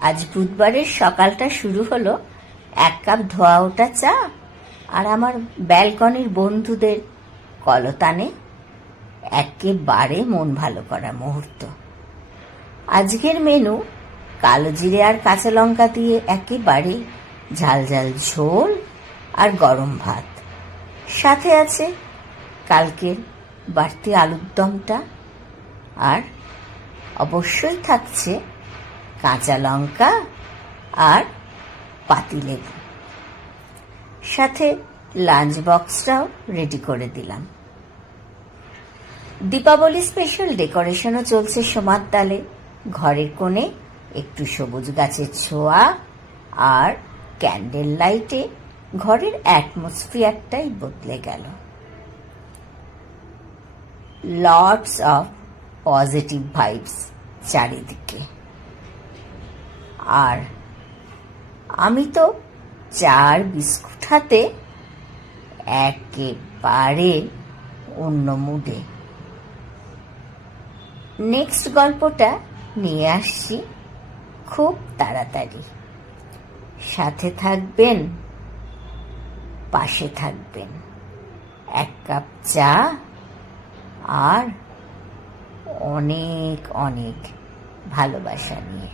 আজ বুধবারের সকালটা শুরু হলো এক কাপ ধোয়া ওঠা চা আর আমার ব্যালকনির বন্ধুদের কলতানে একেবারে মন ভালো করা মুহূর্ত। আজকের মেনু কালো জিরে আর কাঁচা লঙ্কা দিয়ে একেবারে ঝাল ঝাল ঝোল আর গরম ভাত, সাথে আছে কালকের বাড়তি আলুর দমটা, আর অবশ্যই থাকছে কাঁচা লঙ্কা আর পাতিলেবু। সাথে লাঞ্চ বক্সটাও রেডি করে দিলাম। দীপাবলি স্পেশাল ডেকোরেশনও চলছে সমার তালে। ঘরের কোণে একটু সবুজ গাছের ছোঁয়া আর ক্যান্ডেল লাইটে ঘরের অ্যাটমসফিয়ারটাই বদলে গেল। লটস অফ পজিটিভ ভাইবস চারিদিকে। আর আমি তো চার বিস্কুট হাতে একেবারে অন্য মুডে। নেক্সট গল্পটা নিয়ে আসছি খুব তাড়াতাড়ি। সাথে থাকবেন, পাশে থাকবেন, এক কাপ চা আর অনেক অনেক ভালোবাসা নিয়ে।